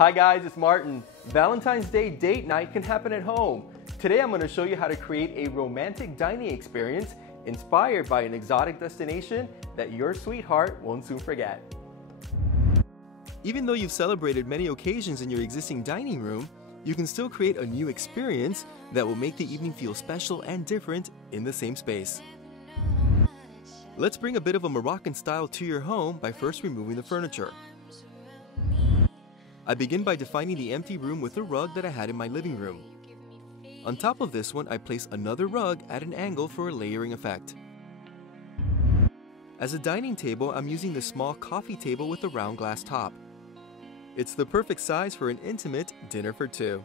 Hi guys, it's Martin. Valentine's Day date night can happen at home. Today I'm going to show you how to create a romantic dining experience inspired by an exotic destination that your sweetheart won't soon forget. Even though you've celebrated many occasions in your existing dining room, you can still create a new experience that will make the evening feel special and different in the same space. Let's bring a bit of a Moroccan style to your home by first removing the furniture. I begin by defining the empty room with a rug that I had in my living room. On top of this one, I place another rug at an angle for a layering effect. As a dining table, I'm using the small coffee table with a round glass top. It's the perfect size for an intimate dinner for two.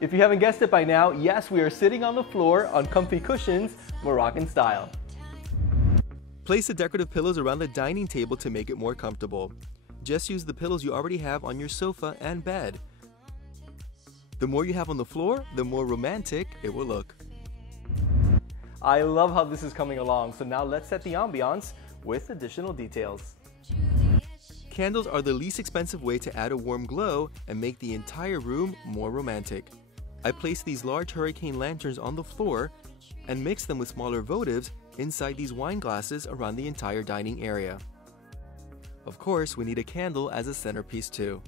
If you haven't guessed it by now, yes, we are sitting on the floor on comfy cushions, Moroccan style. Place the decorative pillows around the dining table to make it more comfortable. Just use the pillows you already have on your sofa and bed. The more you have on the floor, the more romantic it will look. I love how this is coming along, so now let's set the ambiance with additional details. Candles are the least expensive way to add a warm glow and make the entire room more romantic. I place these large hurricane lanterns on the floor and mix them with smaller votives inside these wine glasses around the entire dining area. Of course, we need a candle as a centerpiece too.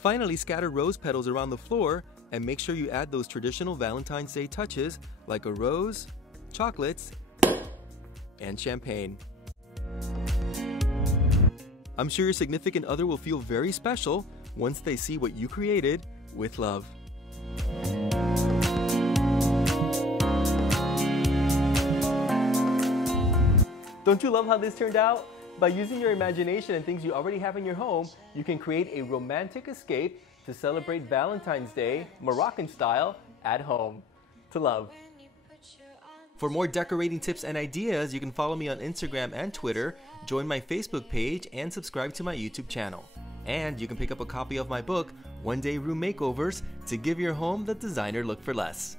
Finally, scatter rose petals around the floor and make sure you add those traditional Valentine's Day touches like a rose, chocolates, and champagne. I'm sure your significant other will feel very special once they see what you created with love. Don't you love how this turned out? By using your imagination and things you already have in your home, you can create a romantic escape to celebrate Valentine's Day, Moroccan style, at home. To love. For more decorating tips and ideas, you can follow me on Instagram and Twitter, join my Facebook page, and subscribe to my YouTube channel. And you can pick up a copy of my book, One Day Room Makeovers, to give your home the designer look for less.